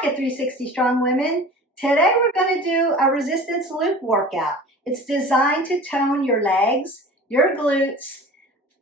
back at 360 Strong Women. Today we're going to do a resistance loop workout. It's designed to tone your legs, your glutes,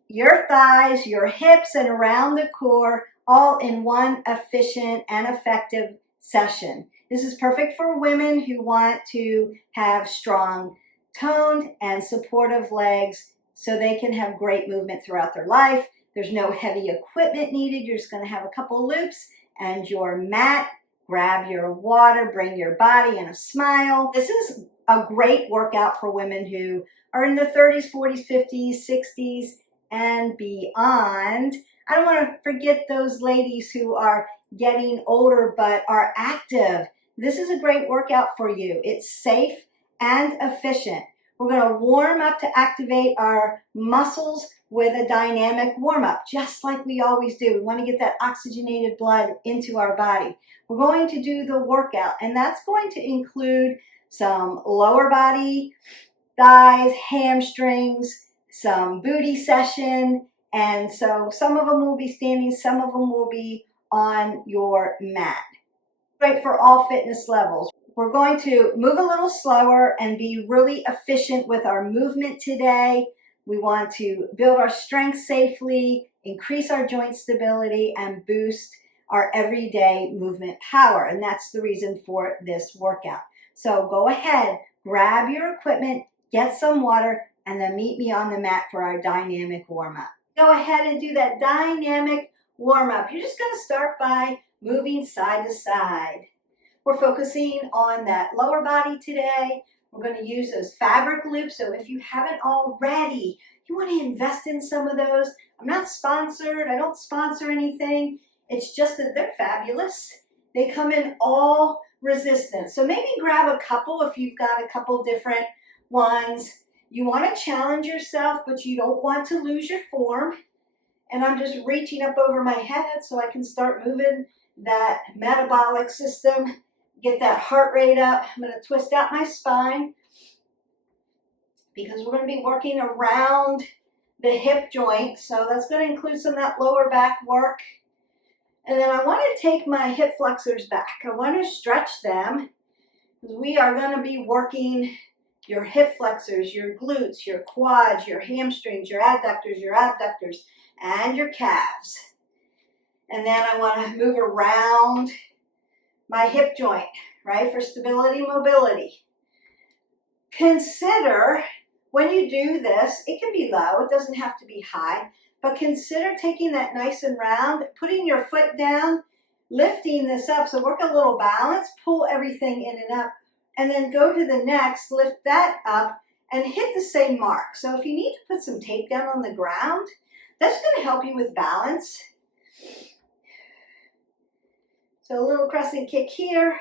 your thighs, your hips, and around the core, all in one efficient and effective session. This is perfect for women who want to have strong, toned, and supportive legs so they can have great movement throughout their life. There's no heavy equipment needed. You're just going to have a couple loops and your mat. Grab your water, bring your body in a smile. This is a great workout for women who are in their 30s, 40s, 50s, 60s, and beyond. I don't want to forget those ladies who are getting older but are active. This is a great workout for you. It's safe and efficient. We're going to warm up to activate our muscles with a dynamic warm-up, just like we always do. We want to get that oxygenated blood into our body. We're going to do the workout, and that's going to include some lower body, thighs, hamstrings, some booty session, and so some of them will be standing, some of them will be on your mat. Great for all fitness levels. We're going to move a little slower and be really efficient with our movement today. We want to build our strength safely, increase our joint stability, and boost our everyday movement power. And that's the reason for this workout. So go ahead, grab your equipment, get some water, and then meet me on the mat for our dynamic warm-up. Go ahead and do that dynamic warm-up. You're just going to start by moving side to side. We're focusing on that lower body today. We're going to use those fabric loops. So if you haven't already, you want to invest in some of those. I'm not sponsored. I don't sponsor anything. It's just that they're fabulous. They come in all resistance. So maybe grab a couple if you've got a couple different ones. You want to challenge yourself, but you don't want to lose your form. And I'm just reaching up over my head so I can start moving that metabolic system, get that heart rate up. I'm going to twist out my spine because we're going to be working around the hip joint. So that's going to include some of that lower back work. And then I want to take my hip flexors back. I want to stretch them because we are going to be working your hip flexors, your glutes, your quads, your hamstrings, your abductors, and your calves. And then I want to move around my hip joint, right, for stability, mobility. Consider when you do this, it can be low, it doesn't have to be high, but consider taking that nice and round, putting your foot down, lifting this up. So work a little balance, pull everything in and up, and then go to the next, lift that up, and hit the same mark. So if you need to put some tape down on the ground, that's going to help you with balance. So a little crescent kick here,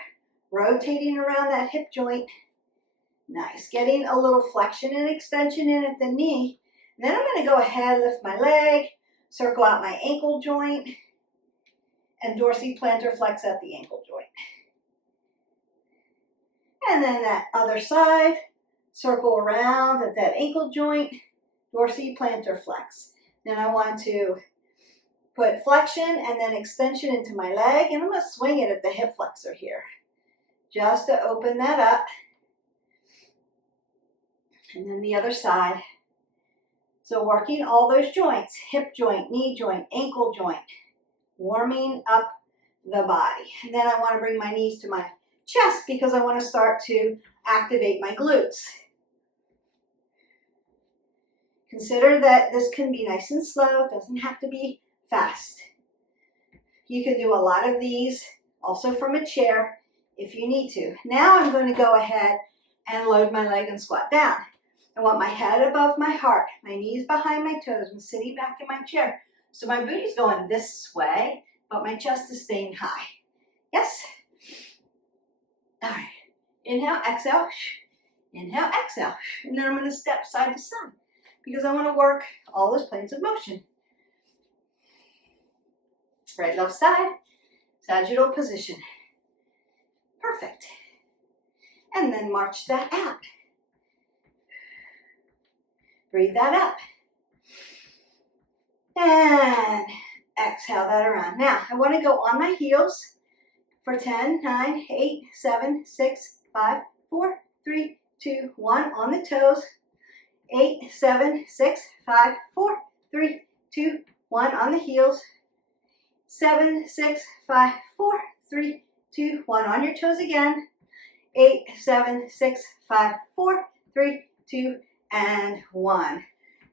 rotating around that hip joint. Nice. Getting a little flexion and extension in at the knee. And then I'm going to go ahead, lift my leg, circle out my ankle joint, and dorsiplantar flex at the ankle joint. And then that other side, circle around at that ankle joint, dorsiplantar flex. Then I want to put flexion and then extension into my leg, and I'm going to swing it at the hip flexor here, just to open that up. And then the other side. So working all those joints, hip joint, knee joint, ankle joint, warming up the body. And then I want to bring my knees to my chest because I want to start to activate my glutes. Consider that this can be nice and slow. It doesn't have to be fast. You can do a lot of these also from a chair if you need to. Now I'm going to go ahead and load my leg and squat down. I want my head above my heart, my knees behind my toes. I'm sitting back in my chair. So my booty's going this way, but my chest is staying high. Yes? All right. Inhale, exhale. Inhale, exhale. And then I'm going to step side to side because I want to work all those planes of motion. Right, left side, sagittal position. Perfect. And then march that out. Breathe that up. And exhale that around. Now, I want to go on my heels for 10, 9, 8, 7, 6, 5, 4, 3, 2, 1 on the toes. 8, 7, 6, 5, 4, 3, 2, 1 on the heels. 7, 6, 5, 4, 3, 2, 1 on your toes again. 8, 7, 6, 5, 4, 3, 2, and 1.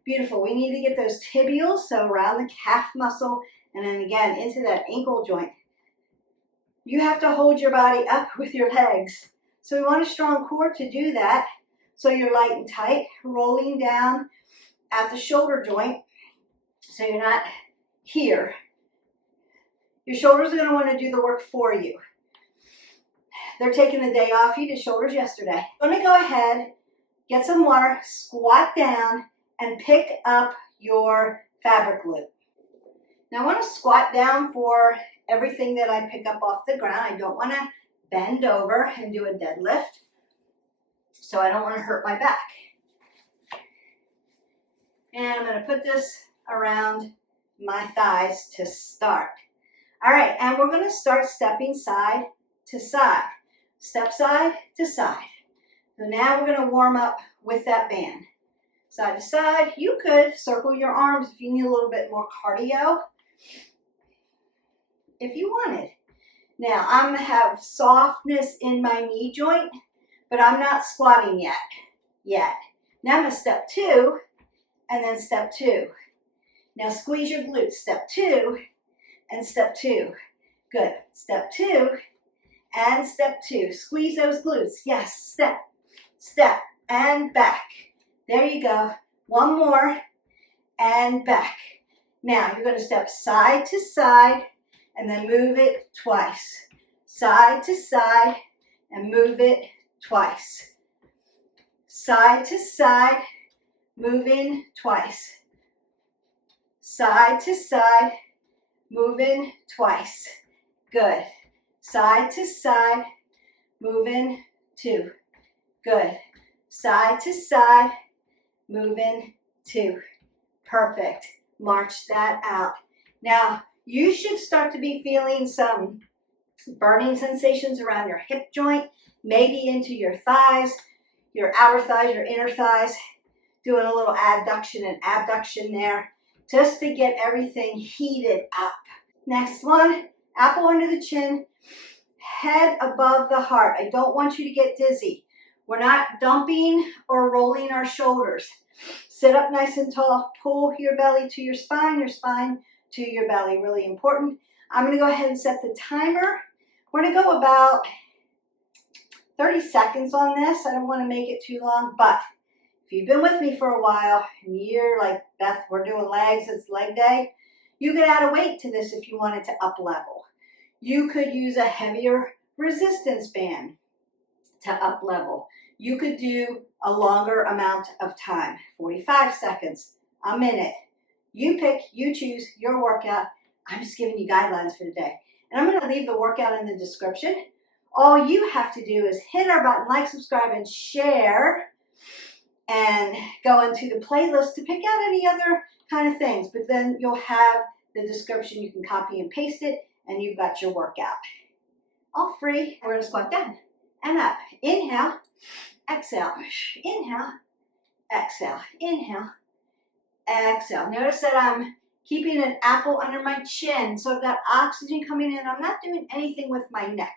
Beautiful. We need to get those tibials, so around the calf muscle, and then again into that ankle joint. You have to hold your body up with your legs. So we want a strong core to do that. So you're light and tight, rolling down at the shoulder joint. So you're not here. Your shoulders are going to want to do the work for you. They're taking the day off. You did shoulders yesterday. I'm going to go ahead, get some water, squat down, and pick up your fabric loop. Now I want to squat down for everything that I pick up off the ground. I don't want to bend over and do a deadlift, so I don't want to hurt my back. And I'm going to put this around my thighs to start. All right, and we're going to start stepping side to side. Step side to side. So now we're going to warm up with that band. Side to side. You could circle your arms if you need a little bit more cardio, if you wanted. Now, I'm going to have softness in my knee joint, but I'm not squatting yet. Now I'm going to step 2, and then step 2. Now squeeze your glutes. Step 2, and step 2. Good. Step 2, and step 2. Squeeze those glutes. Yes. Step, step, and back. There you go. One more, and back. Now you're going to step side to side, and then move it twice. Side to side, and move it twice. Side to side, moving twice. Side to side, moving twice. Good. Side to side, moving 2. Good. Side to side, moving 2. Perfect. March that out. Now, you should start to be feeling some burning sensations around your hip joint, maybe into your thighs, your outer thighs, your inner thighs. Doing a little adduction and abduction there, just to get everything heated up. Next one, apple under the chin, head above the heart. I don't want you to get dizzy. We're not dumping or rolling our shoulders. Sit up nice and tall, pull your belly to your spine to your belly, really important. I'm gonna go ahead and set the timer. We're gonna go about 30 seconds on this. I don't wanna make it too long, but if you've been with me for a while and you're like, Beth, we're doing legs, it's leg day, you could add a weight to this if you wanted to up level. You could use a heavier resistance band to up level. You could do a longer amount of time, 45 seconds, a minute. You pick, you choose your workout. I'm just giving you guidelines for today. And I'm going to leave the workout in the description. All you have to do is hit our button, like, subscribe, and share, and go into the playlist to pick out any other kind of things. But then you'll have the description. You can copy and paste it, and you've got your workout. All free. We're going to squat down and up. Inhale, exhale. Inhale, exhale. Inhale, exhale. Notice that I'm keeping an apple under my chin, so I've got oxygen coming in. I'm not doing anything with my neck.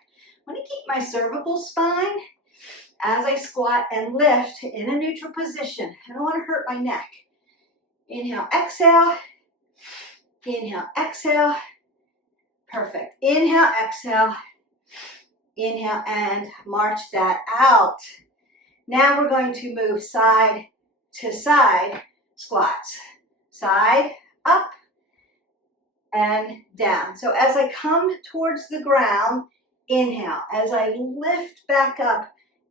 I'm going to keep my cervical spine as I squat and lift in a neutral position. I don't want to hurt my neck. Inhale, exhale. Inhale, exhale. Perfect. Inhale, exhale. Inhale, and march that out. Now we're going to move side to side squats. Side, up, and down. So as I come towards the ground, inhale. As I lift back up,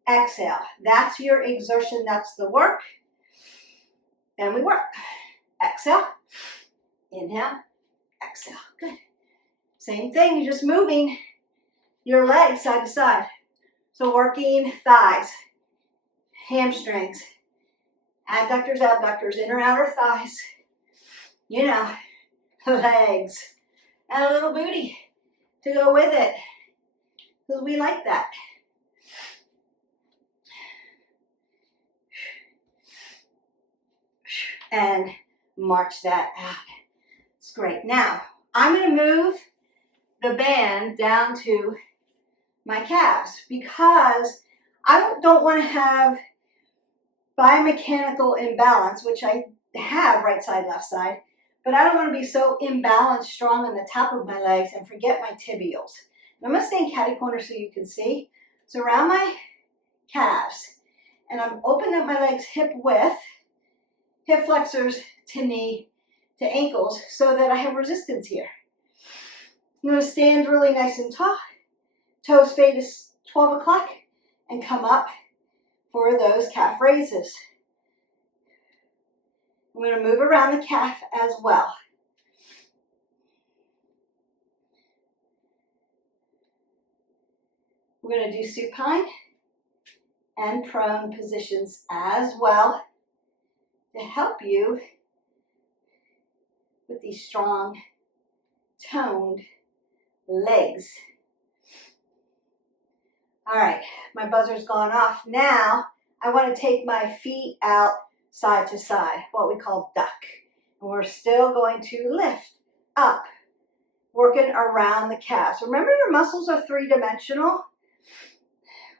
exhale. That's your exertion. That's the work. Then we work. Exhale. Inhale. Exhale. Good. Same thing. You're just moving your legs side to side. So working thighs, hamstrings, adductors, abductors, inner outer thighs. You know, legs. And a little booty to go with it. because we like that. And march that out. It's great. Now, I'm going to move the band down to my calves because I don't want to have biomechanical imbalance, which I have right side, left side, but I don't want to be so imbalanced strong on the top of my legs and forget my tibials. And I'm going to stay in catty corner so you can see. So around my calves, and I'm opening up my legs hip width, hip flexors to knee to ankles so that I have resistance here. I'm going to stand really nice and tall, toes fade to 12 o'clock, and come up for those calf raises. I'm going to move around the calf as well. We're going to do supine and prone positions as well to help you with these strong, toned legs. All right, my buzzer's gone off. Now, I want to take my feet out side to side, what we call duck. And we're still going to lift up, working around the calves. Remember, your muscles are three-dimensional.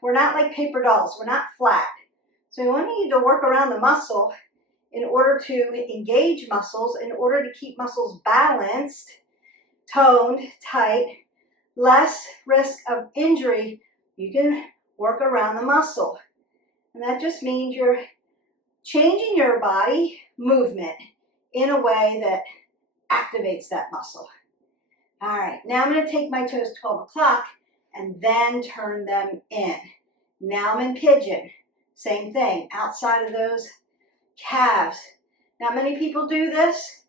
We're not like paper dolls. We're not flat. So we want you to work around the muscle in order to engage muscles, in order to keep muscles balanced, toned, tight, less risk of injury. You can work around the muscle. And that just means you're changing your body movement in a way that activates that muscle. All right, now I'm going to take my toes 12 o'clock and then turn them in. Now I'm in pigeon. Same thing, outside of those calves. Not many people do this,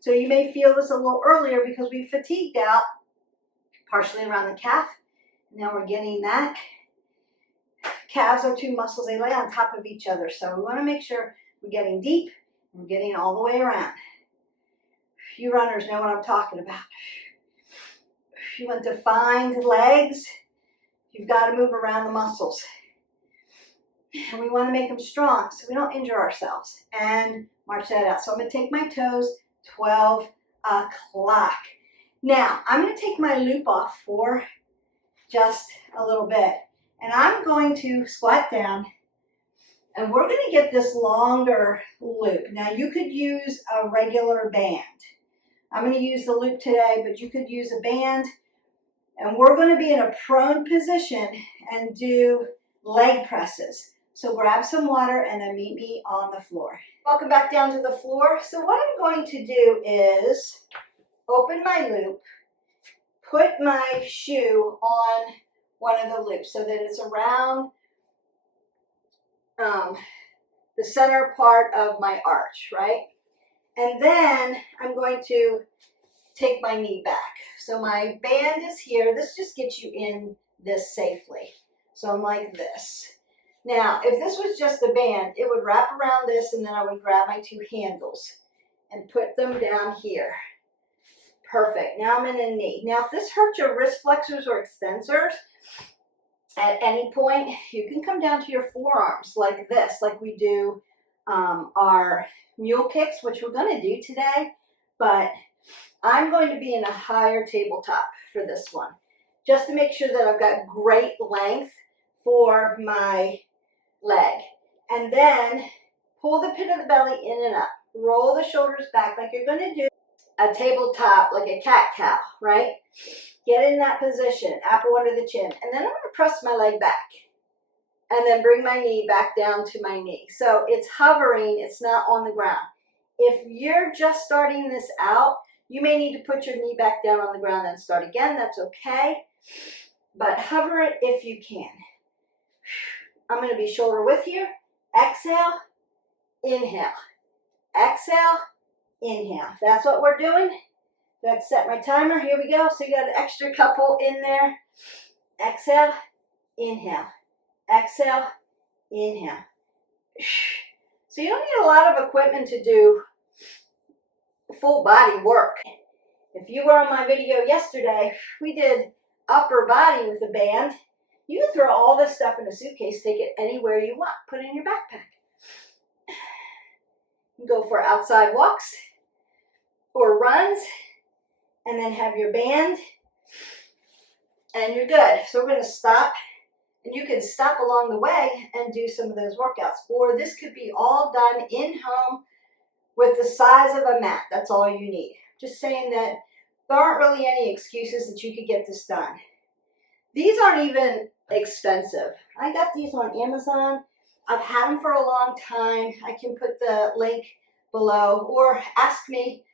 so you may feel this a little earlier because we fatigued out partially around the calf. Now we're getting that. Calves are two muscles, they lay on top of each other, so we want to make sure we're getting deep, we're getting all the way around. You runners know what I'm talking about. If you want defined legs, you've got to move around the muscles. And we want to make them strong so we don't injure ourselves. And march that out. So I'm going to take my toes 12 o'clock. Now, I'm going to take my loop off for just a little bit. And I'm going to squat down. And we're going to get this longer loop. Now, you could use a regular band. I'm going to use the loop today, but you could use a band. And we're going to be in a prone position and do leg presses. So grab some water and then meet me on the floor. Welcome back down to the floor. So what I'm going to do is open my loop, put my shoe on one of the loops so that it's around the center part of my arch, right? And then I'm going to take my knee back. So my band is here. This just gets you in this safely. So I'm like this. Now, if this was just a band, it would wrap around this and then I would grab my two handles and put them down here. Perfect. Now I'm in a knee. Now, if this hurts your wrist flexors or extensors at any point, you can come down to your forearms like this, like we do our mule kicks, which we're going to do today. But I'm going to be in a higher tabletop for this one, just to make sure that I've got great length for my leg. And then pull the pit of the belly in and up. Roll the shoulders back like you're going to do a tabletop, like a cat-cow, right? Get in that position, apple under the chin. And then I'm going to press my leg back. And then bring my knee back down to my knee. So it's hovering, it's not on the ground. If you're just starting this out, you may need to put your knee back down on the ground and start again. That's okay. But hover it if you can. I'm going to be shoulder width here. Exhale, inhale. Exhale, inhale. That's what we're doing. Let's set my timer. Here we go. So you got an extra couple in there. Exhale, inhale. Exhale, inhale. So you don't need a lot of equipment to do full body work. If you were on my video yesterday, we did upper body with a band, you can throw all this stuff in a suitcase, take it anywhere you want, put it in your backpack. You can go for outside walks or runs, and then have your band, and you're good. So we're going to stop, and you can stop along the way and do some of those workouts. Or this could be all done in-home with the size of a mat. That's all you need. Just saying that there aren't really any excuses that you could get this done. These aren't even expensive. I got these on Amazon. I've had them for a long time. I can put the link below, or ask me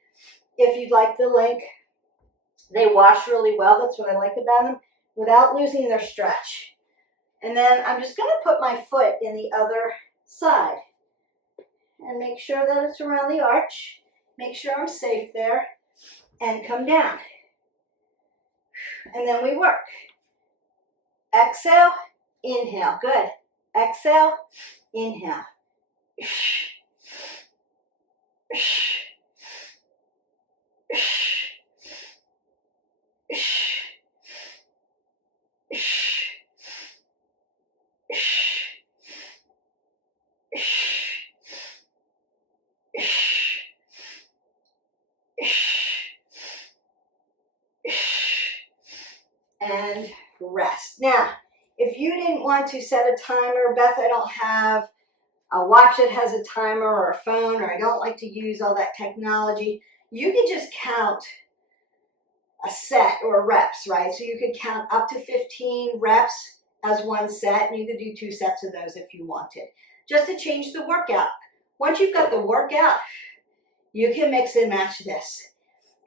if you'd like the link. They wash really well. That's what I like about them, without losing their stretch. And then I'm just going to put my foot in the other side and make sure that it's around the arch. Make sure I'm safe there, and come down. And then we work. Exhale, inhale. Good. Exhale, inhale. And rest. Now, if you didn't want to set a timer, Beth, I don't have a watch that has a timer, or a phone, or I don't like to use all that technology, you can just count a set or reps, right? So you could count up to 15 reps as one set, and you could do 2 sets of those if you wanted, just to change the workout. Once you've got the workout, you can mix and match this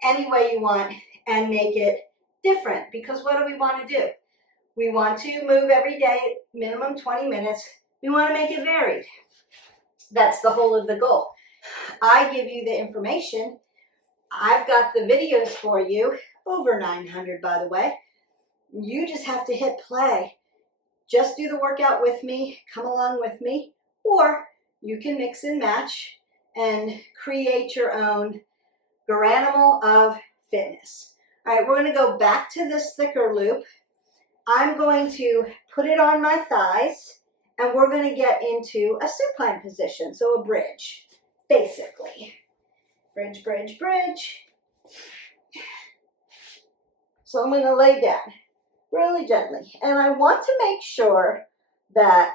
any way you want and make it different, because what do we want to do? We want to move every day, minimum 20 minutes. We want to make it varied. That's the whole of the goal. I give you the information. I've got the videos for you, over 900 by the way. You just have to hit play. Just do the workout with me, come along with me, or you can mix and match and create your own Garanimal of fitness. All right, we're going to go back to this thicker loop. I'm going to put it on my thighs, and we're going to get into a supine position, so a bridge, basically. Bridge, bridge, bridge. So I'm going to lay down really gently, and I want to make sure that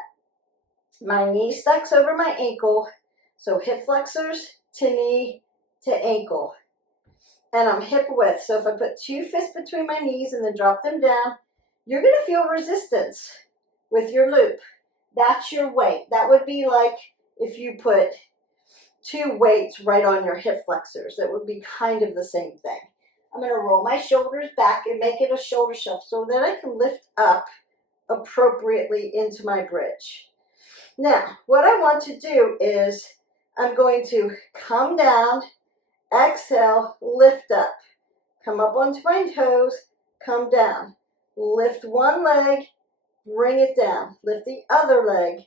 my knee stacks over my ankle, so hip flexors to knee to ankle. And I'm hip width, so if I put 2 fists between my knees and then drop them down, you're going to feel resistance with your loop. That's your weight. That would be like if you put 2 weights right on your hip flexors. That would be kind of the same thing. I'm going to roll my shoulders back and make it a shoulder shuffle so that I can lift up appropriately into my bridge. Now, what I want to do is I'm going to come down, exhale, lift up, come up onto my toes, come down, lift one leg, bring it down, lift the other leg,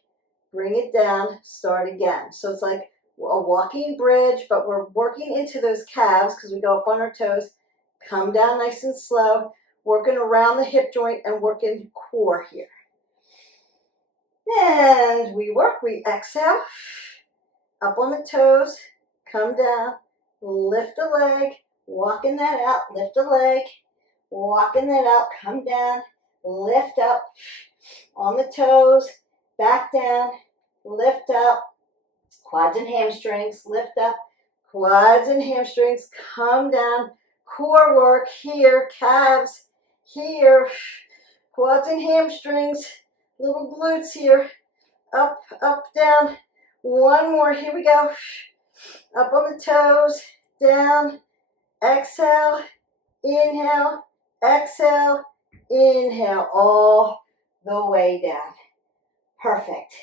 bring it down, start again. So it's like a walking bridge, but we're working into those calves because we go up on our toes, come down nice and slow, working around the hip joint and working core here. And we work, we exhale, up on the toes, come down, lift a leg, walking that out, lift a leg, walking that out, come down, lift up, on the toes, back down, lift up, quads and hamstrings, lift up, quads and hamstrings, come down, core work here, calves here, quads and hamstrings, little glutes here, up, up, down, one more, here we go, up on the toes, down, exhale, inhale, exhale, inhale, all the way down. Perfect.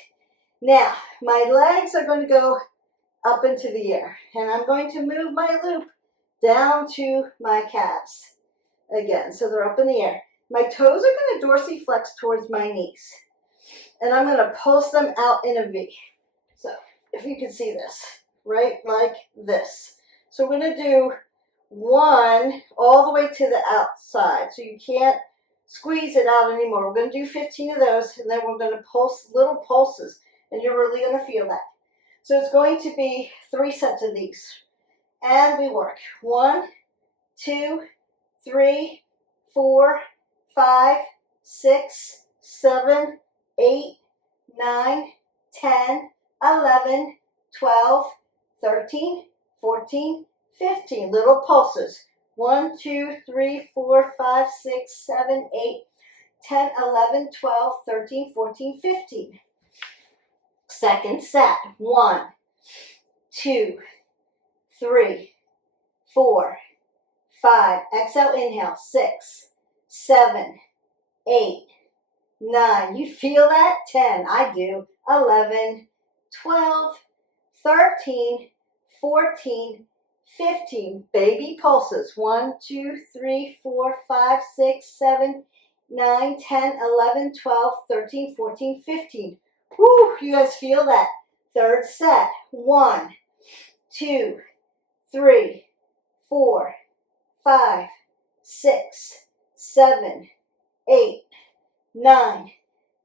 Now, my legs are going to go up into the air, and I'm going to move my loop down to my calves again, so they're up in the air. My toes are going to dorsiflex towards my knees, and I'm going to pulse them out in a V. So, if you can see this, right, like this. So we're going to do one all the way to the outside. So you can't squeeze it out anymore. We're going to do 15 of those, and then we're going to pulse little pulses, and you're really going to feel that. So it's going to be 3 sets of these. And we work 1, 2, 3, 4, 5, 6, 7, 8, 9, 10, 11, 12, 13, 14, 15. Little pulses. 1, 2, 3, 4, 5, 6, 7, 8, 10, 11, 12, 13, 14, 15. Second set. 1, 2, 3, 4, 5. Exhale, inhale. 6, 7, 8, 9. You feel that? 10. I do. 11, 12, 13, 14, 15. Baby pulses. 1, 2, 3, 4, 5, 6, 7, 9, 10, 11, 12, 13, 14, 15. Woo, you guys feel that? Third set. 1, 2, 3, 4, 5, 6, 7, 8, 9,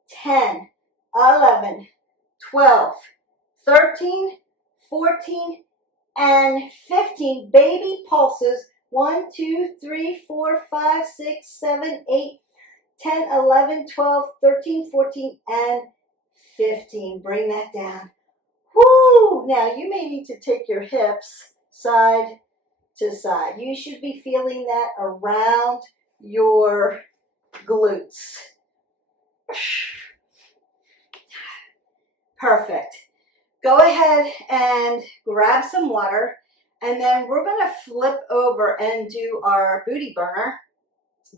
10, 11, 12, 13, 14, and 15. Baby pulses. 1, 2, 3, 4, 5, 6, 7, 8, 10, 11, 12, 13, 14, and 15. Bring that down. Woo! Now you may need to take your hips side to side. You should be feeling that around your glutes. Perfect. Go ahead and grab some water, and then we're going to flip over and do our booty burner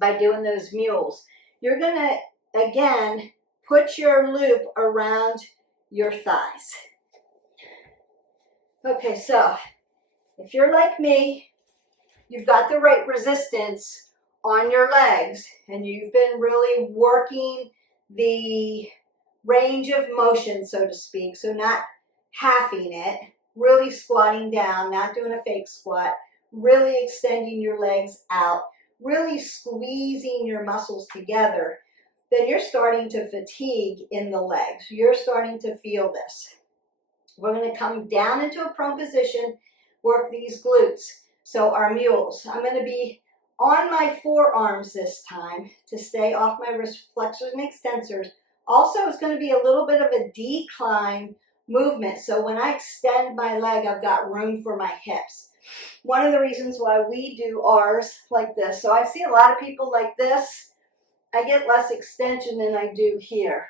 by doing those mules. You're going to, again, put your loop around your thighs. Okay, so if you're like me, you've got the right resistance on your legs, and you've been really working the range of motion, so to speak, so not halving it, really squatting down, not doing a fake squat, really extending your legs out, really squeezing your muscles together, then you're starting to fatigue in the legs. You're starting to feel this. We're going to come down into a prone position, work these glutes. So our mules. I'm going to be on my forearms this time to stay off my wrist flexors and extensors. Also, it's going to be a little bit of a decline movement. So when I extend my leg, I've got room for my hips. One of the reasons why we do ours like this. So I see a lot of people like this. I get less extension than I do here,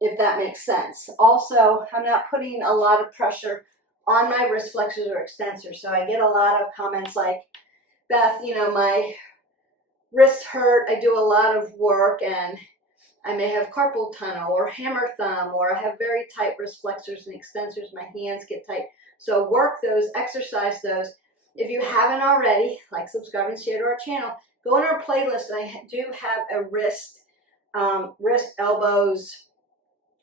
if that makes sense. Also, I'm not putting a lot of pressure on my wrist flexors or extensors. So I get a lot of comments like, Beth, you know, my wrists hurt. I do a lot of work and I may have carpal tunnel or hammer thumb, or I have very tight wrist flexors and extensors. My hands get tight. So work those, exercise those. If you haven't already, like, subscribe, and share to our channel. Go in our playlist. I do have a wrist, elbows,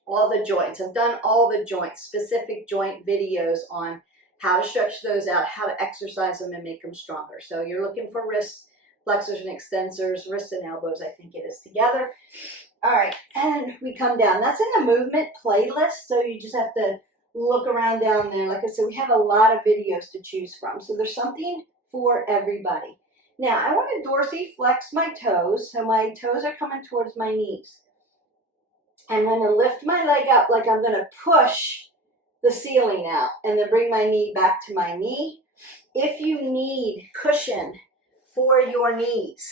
all the joints. I've done all the joints, specific joint videos on how to stretch those out, how to exercise them and make them stronger. So you're looking for wrist flexors and extensors, wrists and elbows, I think it is together. All right, and we come down. That's in the movement playlist, so you just have to look around down there. Like I said, we have a lot of videos to choose from, so there's something for everybody. Now, I want to dorsiflex my toes, so my toes are coming towards my knees. I'm going to lift my leg up like I'm going to push the ceiling out, and then bring my knee back to my knee. If you need cushion for your knees,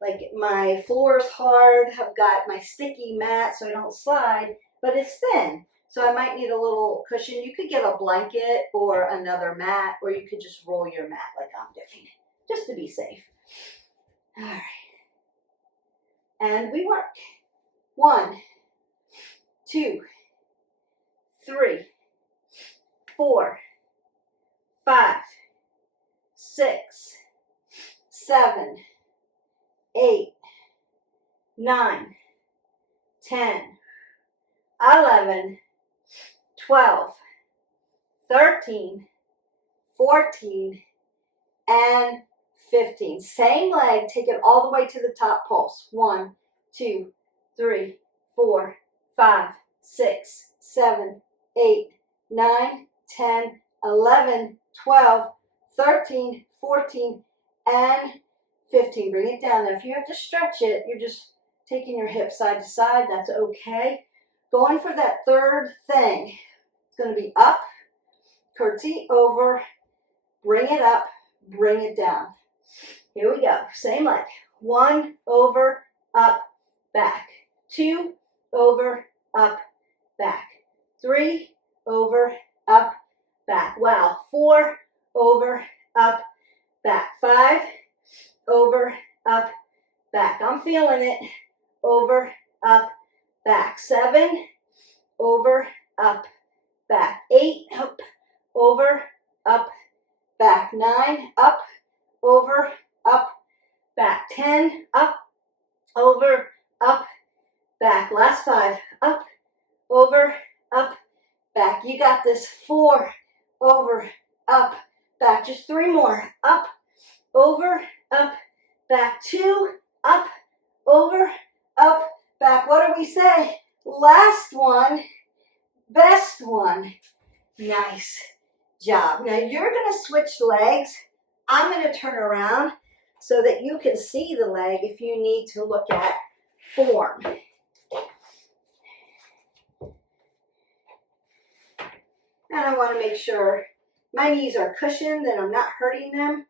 like my floor is hard, I've got my sticky mat so I don't slide, but it's thin. So I might need a little cushion. You could get a blanket or another mat, or you could just roll your mat like I'm doing, just to be safe. All right. And we work. 1, 2, 3, 4, 5, 6, 7, 8, 9, 10, 11, 12, 13, 14, and 15. Same leg, take it all the way to the top pulse. 1, 2, 3, 4, 5, 6, 7, 8, 9, 10, 11, 12, 13, 14, and 15. Bring it down. Now, if you have to stretch it, you're just taking your hips side to side. That's okay. Going for that third thing. It's going to be up, curtsy, over, bring it up, bring it down. Here we go. Same leg. 1, over, up, back. 2, over, up, back. 3, over, up, back. Wow. 4, over, up, back. 5, over, up, back. I'm feeling it. Over, up, back. 7, over, up, back. 8, up, over, up, back. 9, up, over, up, back. 10, up, over, up, back. Last 5, up, over, up, back. You got this. 4, over, up, back. Just 3 more. Up, over, up, back. 2, up, over, up, back. What do we say? Last one, best one. Nice job. Now you're going to switch legs. I'm going to turn around so that you can see the leg if you need to look at form. And I want to make sure my knees are cushioned and I'm not hurting them.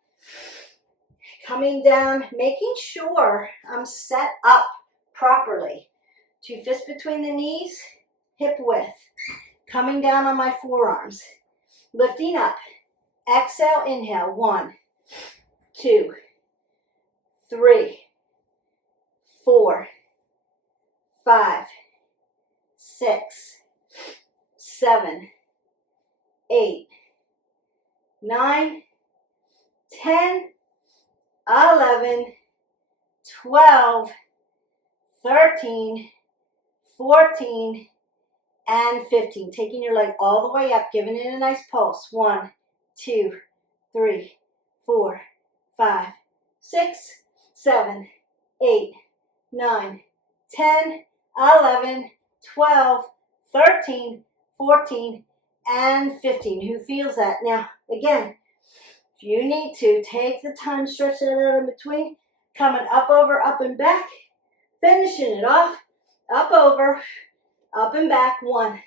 Coming down, making sure I'm set up properly. 2 fists between the knees, hip width. Coming down on my forearms. Lifting up. Exhale, inhale. 1, 2, 3, 4, 5, 6, 7, 8, 9, 10, 11, 12, 13, 14, and 15. Taking your leg all the way up, giving it a nice pulse. 1, 2, 3, 4, 5, 6, 7, 8, 9, 10, 11, 12, 13, 14, and 15. Who feels that? Now, again, if you need to, take the time, stretch that out in between, coming up, over, up, and back, finishing it off, up, over, up, and back. 1,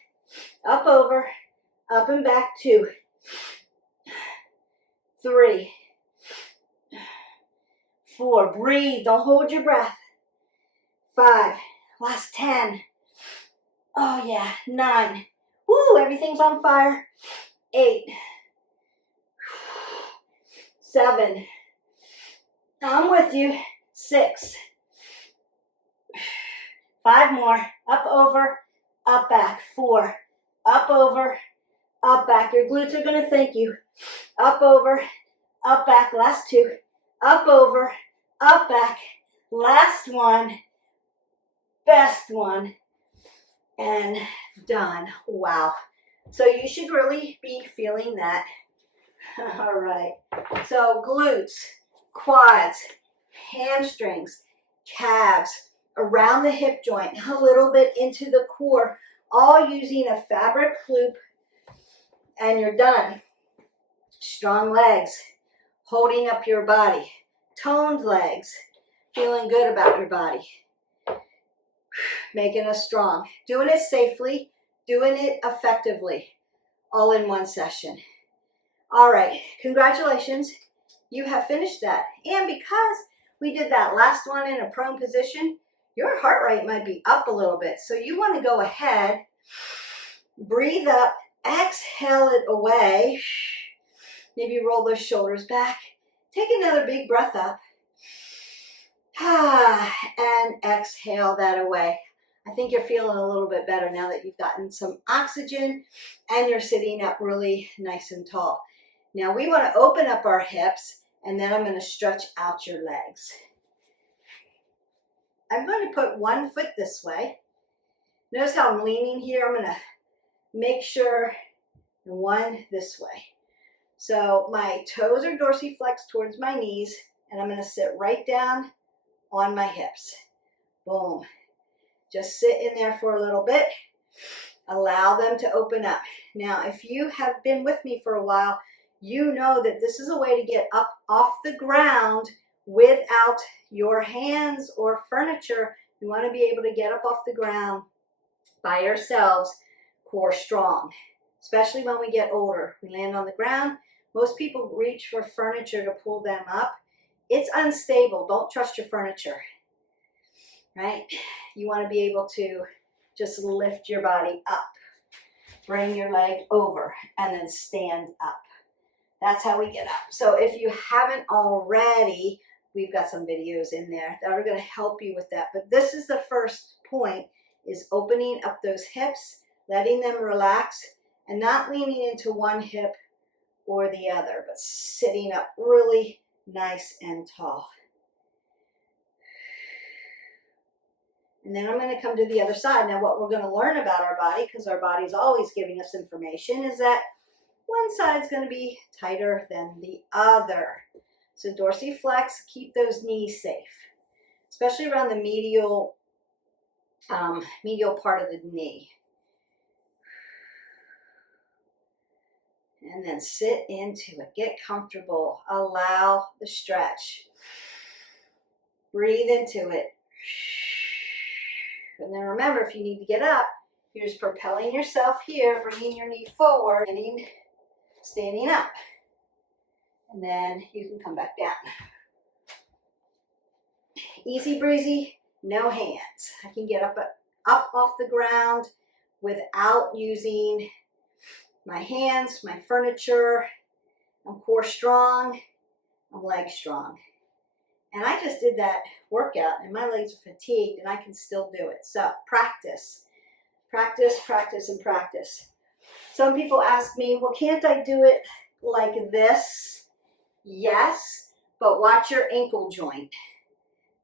up, over, up, and back. 2, 3, 4, breathe, don't hold your breath. 5, last 10. Oh yeah, 9. Woo, everything's on fire. 8, 7, I'm with you. 6, 5 more, up, over, up, back. 4, up, over, up, back. Your glutes are going to thank you. Up, over, up, back. Last 2, up, over, up, back. Last one, best one, and done. Wow. So you should really be feeling that. All right. So glutes, quads, hamstrings, calves, around the hip joint, a little bit into the core, all using a fabric loop, and you're done. Strong legs, holding up your body, toned legs, feeling good about your body, making us strong, doing it safely, doing it effectively, all in one session. All right, congratulations, you have finished that. And because we did that last one in a prone position, your heart rate might be up a little bit. So you want to go ahead, breathe up, exhale it away. Maybe roll those shoulders back. Take another big breath up. And exhale that away. I think you're feeling a little bit better now that you've gotten some oxygen and you're sitting up really nice and tall. Now we want to open up our hips, and then I'm going to stretch out your legs. I'm going to put one foot this way. Notice how I'm leaning here. I'm going to make sure one this way. So my toes are dorsiflexed towards my knees, and I'm going to sit right down on my hips. Boom. Just sit in there for a little bit. Allow them to open up. Now, if you have been with me for a while, you know that this is a way to get up off the ground without your hands or furniture. You want to be able to get up off the ground by yourselves, core strong, especially when we get older. We land on the ground. Most people reach for furniture to pull them up. It's unstable. Don't trust your furniture, right? You want to be able to just lift your body up, bring your leg over, and then stand up. That's how we get up. So if you haven't already, we've got some videos in there that are going to help you with that. But this is the first point, is opening up those hips, letting them relax, and not leaning into one hip or the other, but sitting up really nice and tall. And then I'm going to come to the other side. Now, what we're going to learn about our body, because our body's always giving us information, is that one side's going to be tighter than the other. So dorsiflex, keep those knees safe, especially around the medial part of the knee. And then sit into it. Get comfortable. Allow the stretch. Breathe into it. And then remember, if you need to get up, you're just propelling yourself here, bringing your knee forward, and standing up. And then you can come back down. Easy breezy, no hands. I can get up off the ground without using my hands, my furniture. I'm core strong, I'm leg strong. And I just did that workout and my legs are fatigued and I can still do it. So practice, practice, practice, and practice. Some people ask me, well, can't I do it like this? Yes, but watch your ankle joint.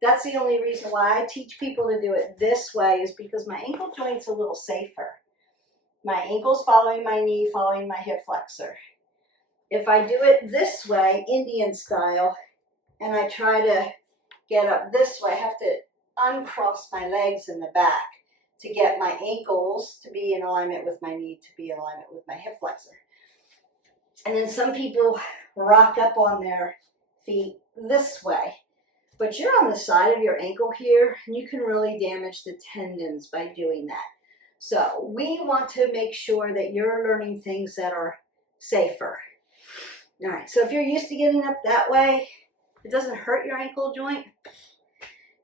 That's the only reason why I teach people to do it this way, is because my ankle joint's a little safer. My ankle's following my knee, following my hip flexor. If I do it this way, Indian style, and I try to get up this way, I have to uncross my legs in the back to get my ankles to be in alignment with my knee, to be in alignment with my hip flexor. And then some people rock up on their feet this way, but you're on the side of your ankle here, and you can really damage the tendons by doing that. So we want to make sure that you're learning things that are safer. All right, so if you're used to getting up that way, it doesn't hurt your ankle joint,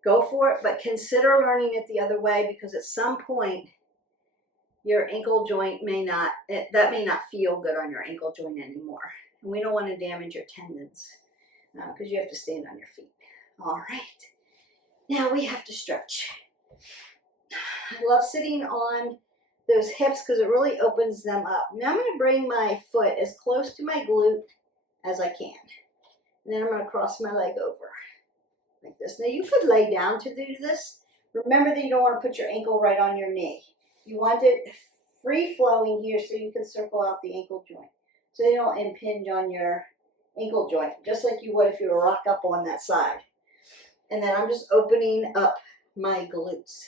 go for it, but consider learning it the other way, because at some point your ankle joint may not feel good on your ankle joint anymore. And we don't want to damage your tendons because you have to stand on your feet. All right, now we have to stretch. I love sitting on those hips because it really opens them up. Now I'm going to bring my foot as close to my glute as I can. And then I'm going to cross my leg over like this. Now you could lay down to do this. Remember that you don't want to put your ankle right on your knee. You want it free flowing here so you can circle out the ankle joint, so they don't impinge on your ankle joint, just like you would if you were rock up on that side. And then I'm just opening up my glutes.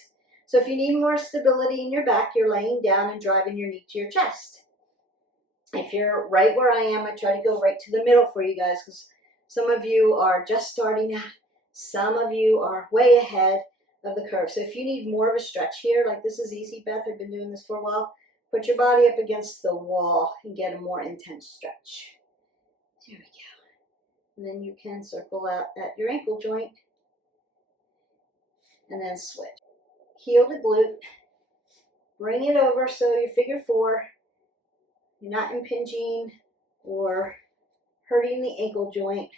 So if you need more stability in your back, you're laying down and driving your knee to your chest. If you're right where I am, I try to go right to the middle for you guys, because some of you are just starting out. Some of you are way ahead of the curve. So if you need more of a stretch here, like this is easy, Beth, I've been doing this for a while, put your body up against the wall and get a more intense stretch. There we go. And then you can circle out at your ankle joint and then switch. Heel to glute, bring it over so you figure four. You're not impinging or hurting the ankle joint.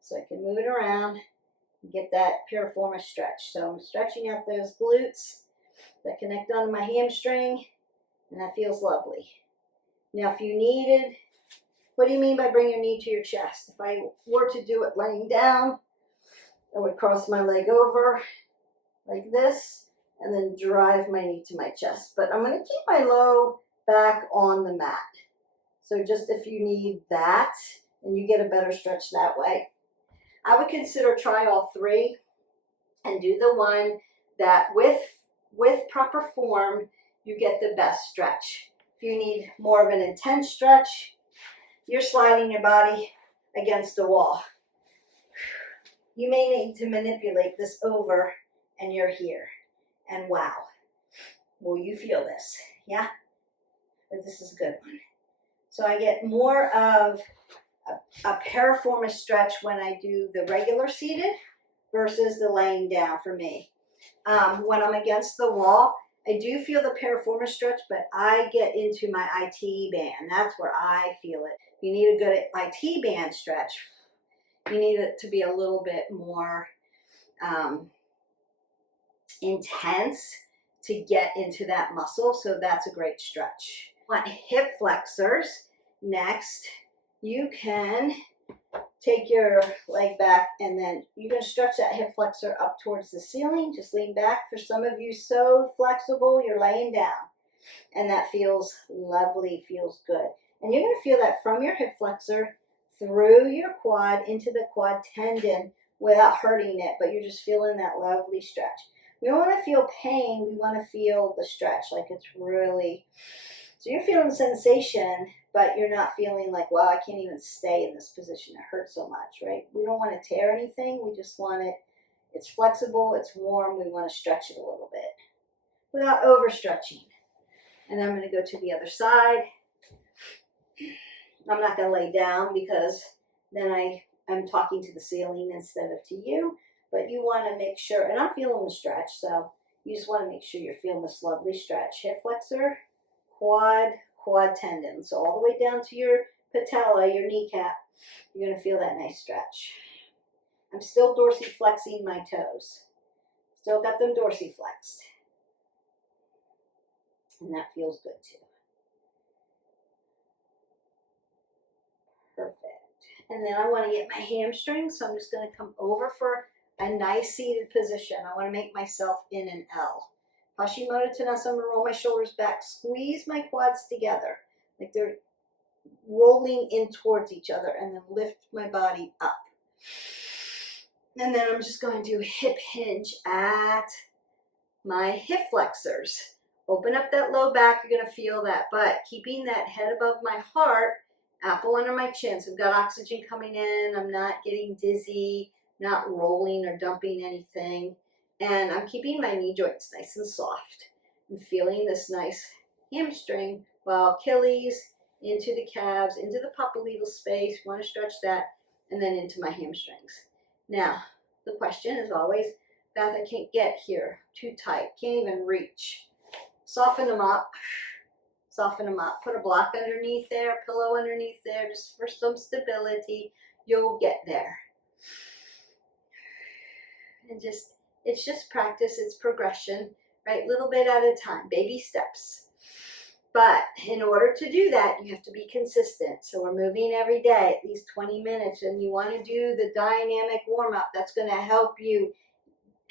So I can move it around and get that piriformis stretch. So I'm stretching out those glutes that connect onto my hamstring, and that feels lovely. Now if you needed, what do you mean by bring your knee to your chest? If I were to do it laying down, I would cross my leg over like this and then drive my knee to my chest. But I'm going to keep my low back on the mat. So just if you need that, and you get a better stretch that way. I would consider try all three and do the one that with proper form, you get the best stretch. If you need more of an intense stretch, you're sliding your body against the wall. You may need to manipulate this over and you're here. And wow, will you feel this? Yeah? But this is a good one. So I get more of a piriformis stretch when I do the regular seated versus the laying down for me. When I'm against the wall, I do feel the piriformis stretch, but I get into my IT band. That's where I feel it. If you need a good IT band stretch, you need it to be a little bit more intense to get into that muscle. So that's a great stretch. Want hip flexors. Next, you can take your leg back and then you're going to stretch that hip flexor up towards the ceiling. Just lean back. For some of you, so flexible, you're laying down. And that feels lovely, feels good. And you're going to feel that from your hip flexor through your quad into the quad tendon without hurting it, but you're just feeling that lovely stretch. We don't want to feel pain. We want to feel the stretch, like it's really, so you're feeling sensation, but you're not feeling like, wow, I can't even stay in this position. It hurts so much, right? We don't want to tear anything. We just want it, it's flexible, it's warm. We want to stretch it a little bit without overstretching. And I'm going to go to the other side. I'm not going to lay down because then I'm talking to the ceiling instead of to you. But you want to make sure, and I'm feeling the stretch, so you just want to make sure you're feeling this lovely stretch. Hip flexor, quad tendon. So all the way down to your patella, your kneecap, you're going to feel that nice stretch. I'm still dorsiflexing my toes. Still got them dorsiflexed. And that feels good too. Perfect. And then I want to get my hamstrings, so I'm just going to come over for a nice seated position. I want to make myself in an L. Hashimoto Tanasa, I'm going to roll my shoulders back, squeeze my quads together, like they're rolling in towards each other, and then lift my body up. And then I'm just going to hip hinge at my hip flexors. Open up that low back, you're going to feel that, but keeping that head above my heart, apple under my chin. So I've got oxygen coming in, I'm not getting dizzy, not rolling or dumping anything. And I'm keeping my knee joints nice and soft. I'm feeling this nice hamstring, while Achilles into the calves, into the popliteal space. You want to stretch that, and then into my hamstrings. Now, the question is always, Beth, I can't get here. Too tight. Can't even reach. Soften them up. Soften them up. Put a block underneath there, pillow underneath there, just for some stability. You'll get there. And it's just practice, it's progression, right? Little bit at a time, baby steps. But in order to do that, you have to be consistent. So we're moving every day, at least 20 minutes, and you want to do the dynamic warm-up. That's going to help you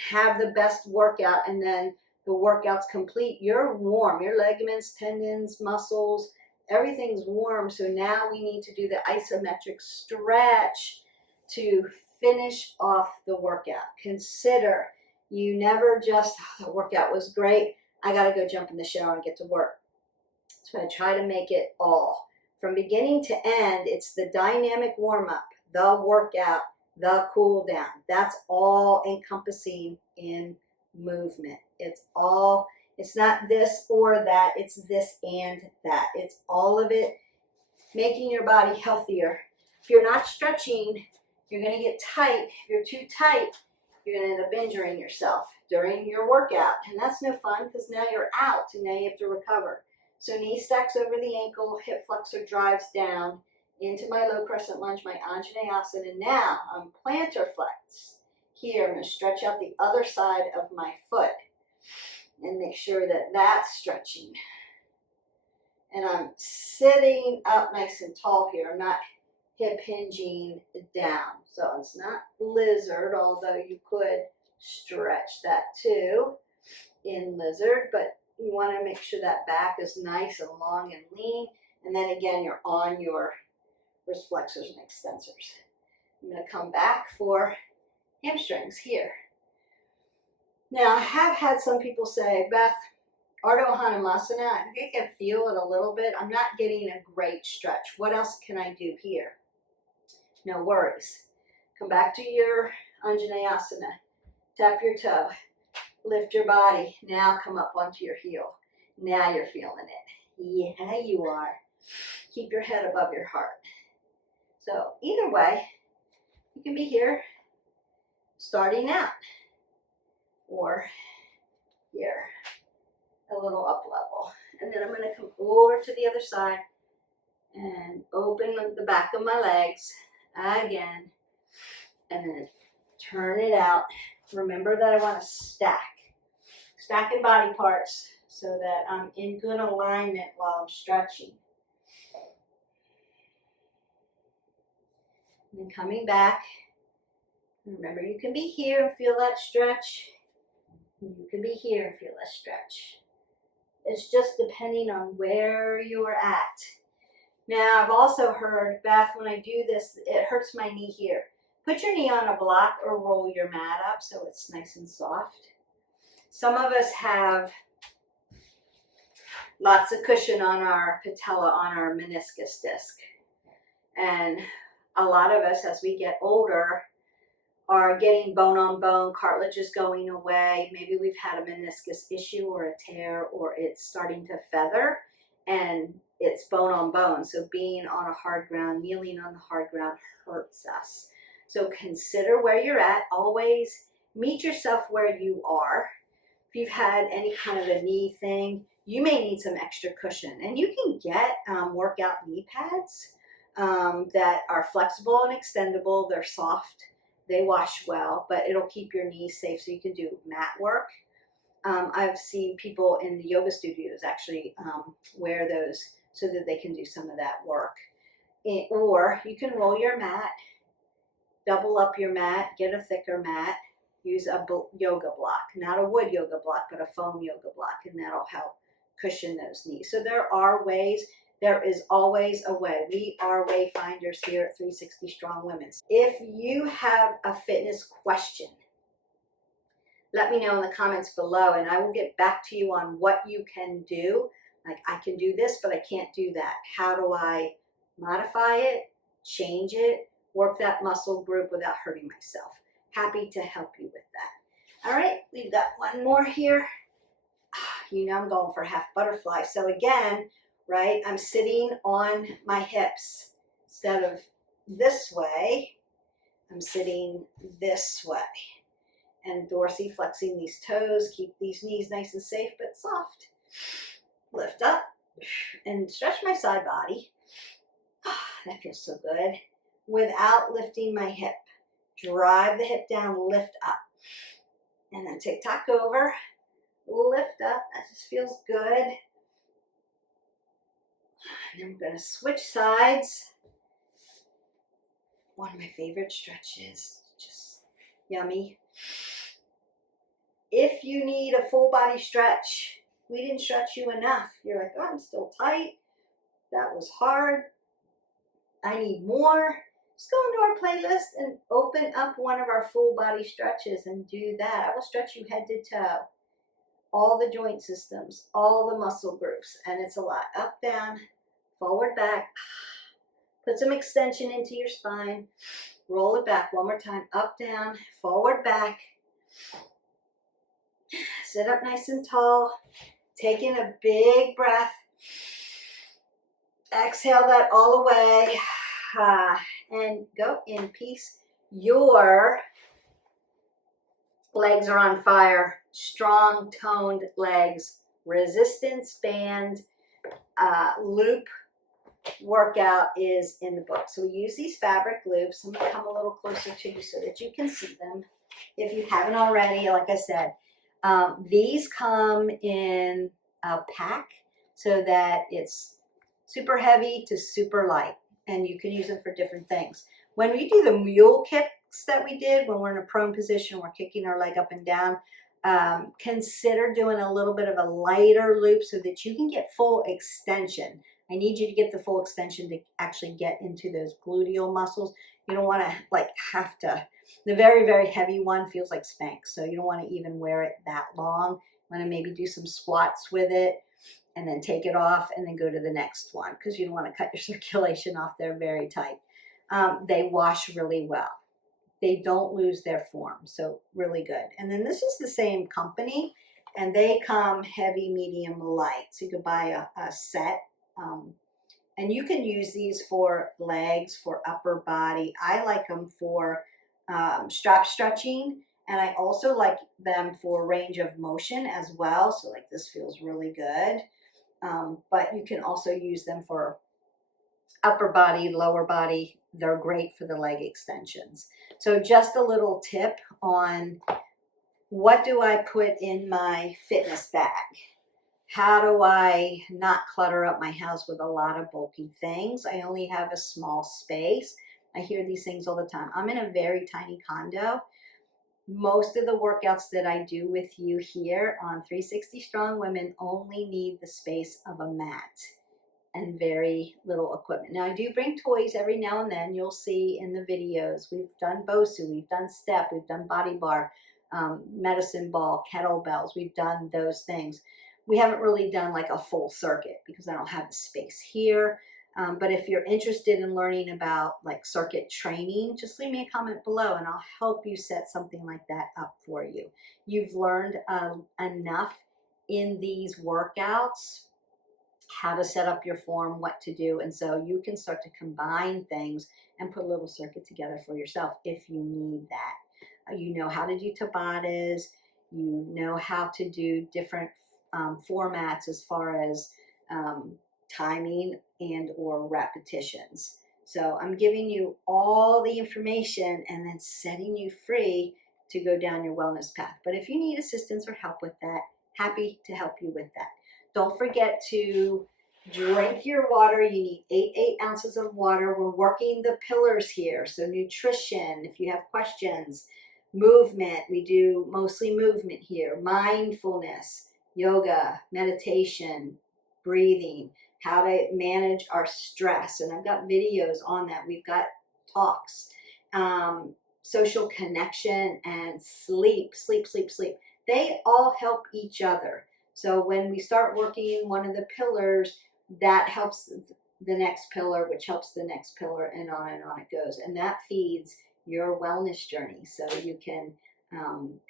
have the best workout, and then the workout's complete. You're warm, your ligaments, tendons, muscles, everything's warm. So now we need to do the isometric stretch to finish off the workout. Consider you never just, oh, the workout was great, I got to go jump in the shower and get to work. So I try to make it all. From beginning to end, it's the dynamic warm-up, the workout, the cool down. That's all encompassing in movement. It's all, it's not this or that, it's this and that. It's all of it, making your body healthier. If you're not stretching, you're going to get tight. If you're too tight, you're going to end up injuring yourself during your workout. And that's no fun, because now you're out and now you have to recover. So knee stacks over the ankle, hip flexor drives down into my low crescent lunge, my Anjaneyasana. And now I'm plantar flex. Here, I'm going to stretch out the other side of my foot and make sure that that's stretching. And I'm sitting up nice and tall here. I'm not hip hinging down. So it's not lizard, although you could stretch that too in lizard, but you want to make sure that back is nice and long and lean. And then again, you're on your wrist flexors and extensors. I'm going to come back for hamstrings here. Now, I have had some people say, Beth, Ardha Hanumasana, I think I can feel it a little bit. I'm not getting a great stretch. What else can I do here? No worries. Come back to your Anjaneyasana. Tap your toe. Lift your body. Now come up onto your heel. Now you're feeling it. Yeah, you are. Keep your head above your heart. So either way, you can be here starting out or here, a little up level. And then I'm going to come over to the other side and open the back of my legs again, and then turn it out. Remember that I want to stacking body parts so that I'm in good alignment while I'm stretching. And then coming back, remember you can be here and feel that stretch. You can be here and feel that stretch. It's just depending on where you're at. Now, I've also heard, Beth, when I do this, it hurts my knee here. Put your knee on a block or roll your mat up so it's nice and soft. Some of us have lots of cushion on our patella, on our meniscus disc. And a lot of us, as we get older, are getting bone on bone, cartilage is going away. Maybe we've had a meniscus issue or a tear, or it's starting to feather and it's bone on bone. So being on a hard ground, kneeling on the hard ground hurts us. So consider where you're at. Always meet yourself where you are. If you've had any kind of a knee thing, you may need some extra cushion. And you can get workout knee pads that are flexible and extendable. They're soft. They wash well, but it'll keep your knees safe so you can do mat work. I've seen people in the yoga studios actually wear those so that they can do some of that work. Or you can roll your mat, double up your mat, get a thicker mat, use a yoga block, not a wood yoga block, but a foam yoga block, and that'll help cushion those knees. So there are ways. There is always a way. We are wayfinders here at 360 Strong Women. If you have a fitness question, let me know in the comments below, and I will get back to you on what you can do. Like, I can do this, but I can't do that. How do I modify it, change it, work that muscle group without hurting myself? Happy to help you with that. All right, we've got one more here. You know I'm going for half butterfly. So again, right, I'm sitting on my hips. Instead of this way, I'm sitting this way. And dorsey flexing these toes, keep these knees nice and safe but soft. Lift up and stretch my side body. That feels so good. Without lifting my hip. Drive the hip down, lift up. And then tick-tock over, lift up. That just feels good. And I'm going to switch sides. One of my favorite stretches. Just yummy. If you need a full body stretch, we didn't stretch you enough. You're like, oh, I'm still tight. That was hard. I need more. Just go into our playlist and open up one of our full body stretches and do that. I will stretch you head to toe. All the joint systems, all the muscle groups, and it's a lot. Up, down, forward, back. Put some extension into your spine. Roll it back one more time. Up, down, forward, back. Sit up nice and tall. Taking a big breath. Exhale that all away. And go in peace. Your legs are on fire. Strong, toned legs. Resistance band loop workout is in the book. So we use these fabric loops. I'm going to come a little closer to you so that you can see them. If you haven't already, like I said, these come in a pack so that it's super heavy to super light, and you can use them for different things. When we do the mule kicks that we did, when we're in a prone position, we're kicking our leg up and down, consider doing a little bit of a lighter loop so that you can get full extension. I need you to get the full extension to actually get into those gluteal muscles. You don't want to like have to, the very, very heavy one feels like Spanx. So you don't want to even wear it that long. You want to maybe do some squats with it and then take it off and then go to the next one because you don't want to cut your circulation off. They're very tight. They wash really well. They don't lose their form. So really good. And then this is the same company and they come heavy, medium, light. So you could buy a set. And you can use these for legs, for upper body. I like them for strap stretching. And I also like them for range of motion as well. So like this feels really good. But you can also use them for upper body, lower body. They're great for the leg extensions. So just a little tip on what do I put in my fitness bag? How do I not clutter up my house with a lot of bulky things? I only have a small space. I hear these things all the time. I'm in a very tiny condo. Most of the workouts that I do with you here on 360 Strong Women only need the space of a mat and very little equipment. Now I do bring toys every now and then. You'll see in the videos. We've done BOSU, we've done step, we've done body bar, medicine ball, kettlebells. We've done those things. We haven't really done like a full circuit because I don't have the space here. But if you're interested in learning about like circuit training, just leave me a comment below and I'll help you set something like that up for you. You've learned enough in these workouts how to set up your form, what to do. And so you can start to combine things and put a little circuit together for yourself if you need that. You know how to do Tabatas. You know how to do different formats as far as timing and or repetitions. So I'm giving you all the information and then setting you free to go down your wellness path. But if you need assistance or help with that, happy to help you with that. Don't forget to drink your water. You need 8 ounces of water. We're working the pillars here. So nutrition, if you have questions, movement, we do mostly movement here, mindfulness, yoga, meditation, breathing, how to manage our stress. And I've got videos on that. We've got talks, social connection, and sleep. They all help each other. So when we start working one of the pillars, that helps the next pillar, which helps the next pillar, and on it goes. And that feeds your wellness journey so you can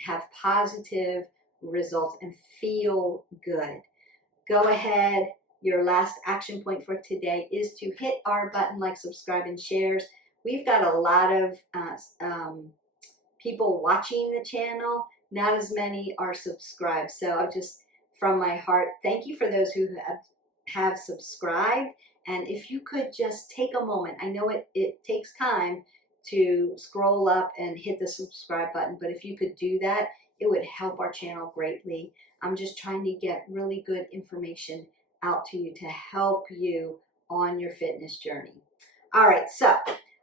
have positive results and feel good. Go ahead. Your last action point for today is to hit our button, like, subscribe, and shares. We've got a lot of people watching the channel. Not as many are subscribed. So I just, from my heart, thank you for those who have subscribed. And if you could just take a moment, I know it takes time to scroll up and hit the subscribe button, but if you could do that, it would help our channel greatly. I'm just trying to get really good information out to you to help you on your fitness journey. All right, so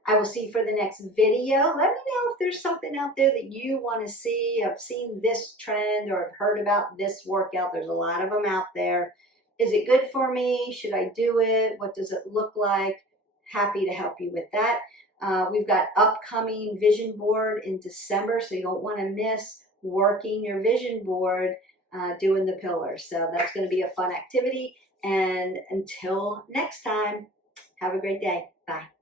I will see you for the next video. Let me know if there's something out there that you want to see. I've seen this trend or I've heard about this workout. There's a lot of them out there. Is it good for me? Should I do it? What does it look like? Happy to help you with that. We've got upcoming vision board in December, so you don't want to miss working your vision board doing the pillars. So that's going to be a fun activity. And until next time, have a great day. Bye.